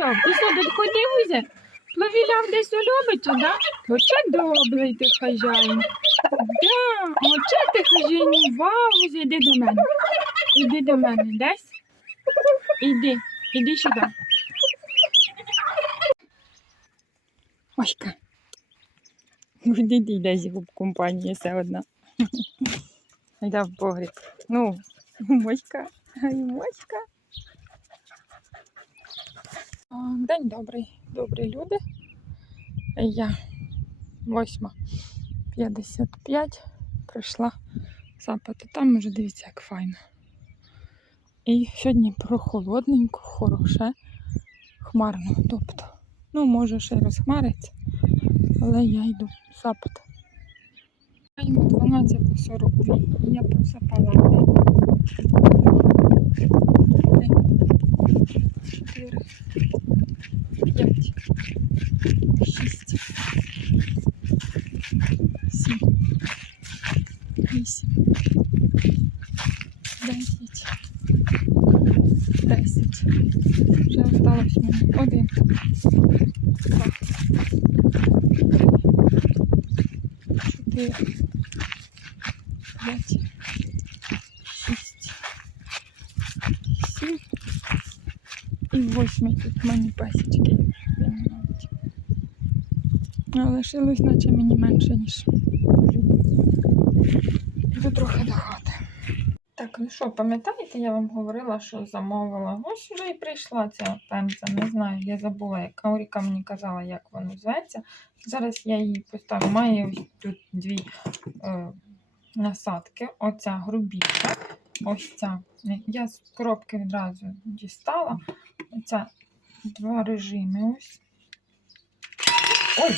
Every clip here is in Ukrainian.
Ти що, тут ходив уже? Десь у Любича, да? Оце добрий ти хазяїн. Да, оце ти хазяїнував, уже йди до мене. Іди до мене, десь. Іди, іди сюди. Оська. Іди, йде з його компанії все одна. Йде в погріб. Ну, моська, моська. День добрий, добрі люди. Я 8.55 прийшла запити. Там вже дивіться, як файно. І сьогодні прохолодненько, хороше, хмарно. Тобто, ну, може ще й розхмариться, але я йду в запит. Маємо 12.40 і я просипала. 4, 5, 6, 7, 8, 9, 10. Вже осталось мені. Один, два, чотири, п'ять, і восьмий тут в мене пасічки. А лишилось, наче мені менше, ніж Йду трохи до хати. Так, ну що, пам'ятаєте, я вам говорила, що замовила. Ось вже і прийшла ця пенза. Не знаю, я забула, яка Оріка мені казала, як воно зветься. Зараз я її поставлю. Має ось тут дві е, насадки. Оця грубіша. Ось ця. Я з коробки відразу дістала. Оця два режими ось. Ой!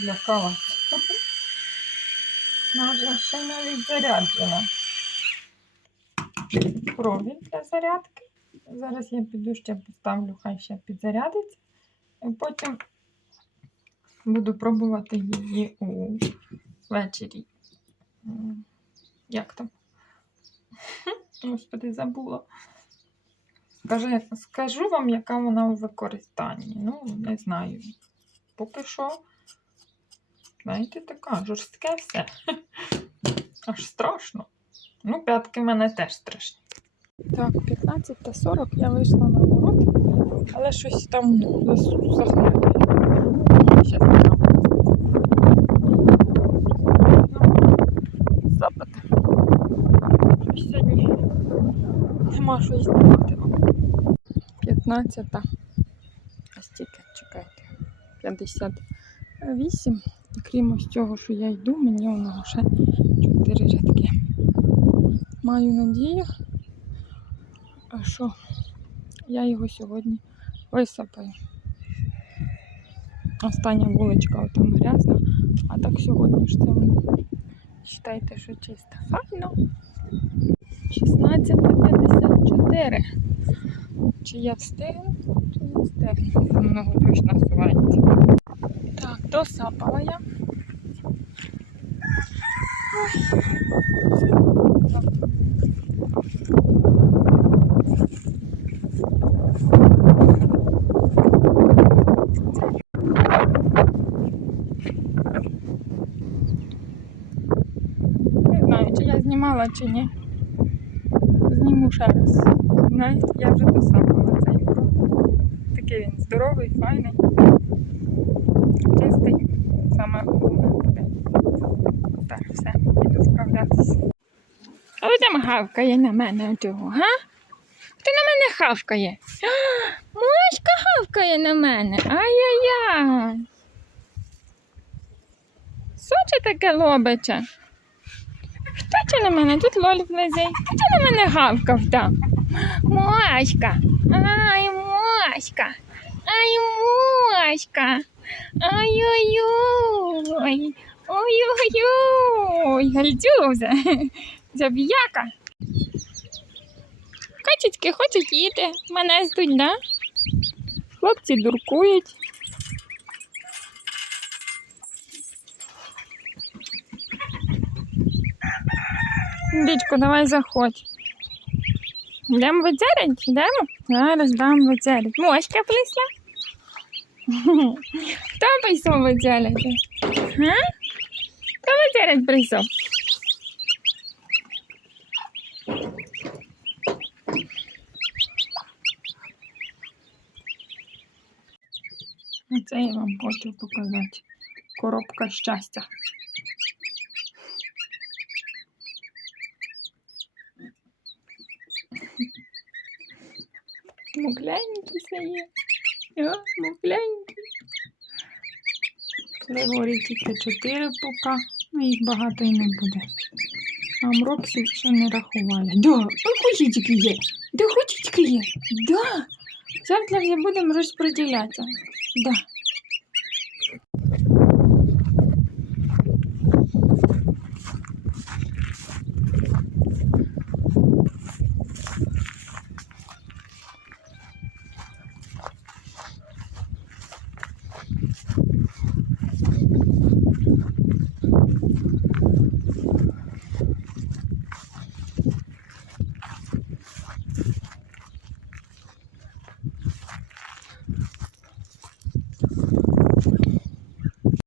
Злякалась. Вона ще навіть заряджена. Провід для зарядки. Зараз я піду ще поставлю, хай ще підзарядиться. Потім буду пробувати її у ввечері. М, Як там? Господи, забула. Скажу, скажу вам, яка вона у використанні. Ну, не знаю. Поки що, знаєте, така жорстке все. Аж страшно. Ну, п'ятки в мене теж страшні. Так, 15.40 я вийшла на город, але щось там ну, захмарює. Щас подам. Запити. Щось сьогодні нема що й знімати вам. 15. А стільки, чекайте. 58. І крім ось цього, що я йду, мені воно ще 4 рядки. Маю надію, що я його сьогодні висипаю. Остання вуличка там грязна, а так сьогодні ж це воно. Вважайте, що чисто. Файно. 16.54. Чи я встигну, чи не встигну. Там много точно насувається. Так, досапала я. Не знаю, чи я знімала, чи ні. Зніму ще раз. Знаєте, я вже досапала цей крок. Такий він здоровий, файний, чистий. Саме головне буде. Так, все, іду вправлятися. А ви там гавкає на мене чого, га? Хто на мене хавкає? А, Моська хавкає на мене. Ай-яй-яй. Що таке лобиче? Це на мене? Тут лолік. Хто це на мене гавкав там? Моська. Ай, Моська. Ай, Моська. Ай-ой-ой. Ой-ой-ой. Гальдюза. Забіяка. Качечки хочуть їти. Мене ждуть, да? Хлопці дуркують. Дичко, давай заходь. Йдемо вечерять? Йдемо? Зараз дам вечерять. Мошка прийшла? Хто прийшов вечеряти? Хто вечерять прийшов? Оце я вам хочу показати. Коробка щастя. Мукленький це є. О, мукленький. Григорій тільки чотири пука, ну їх багато і не буде. А мроксів ще не рахували. Да, охочітки є. Да, охочітки є. Да. Завтра вже будемо розподіляти. Да.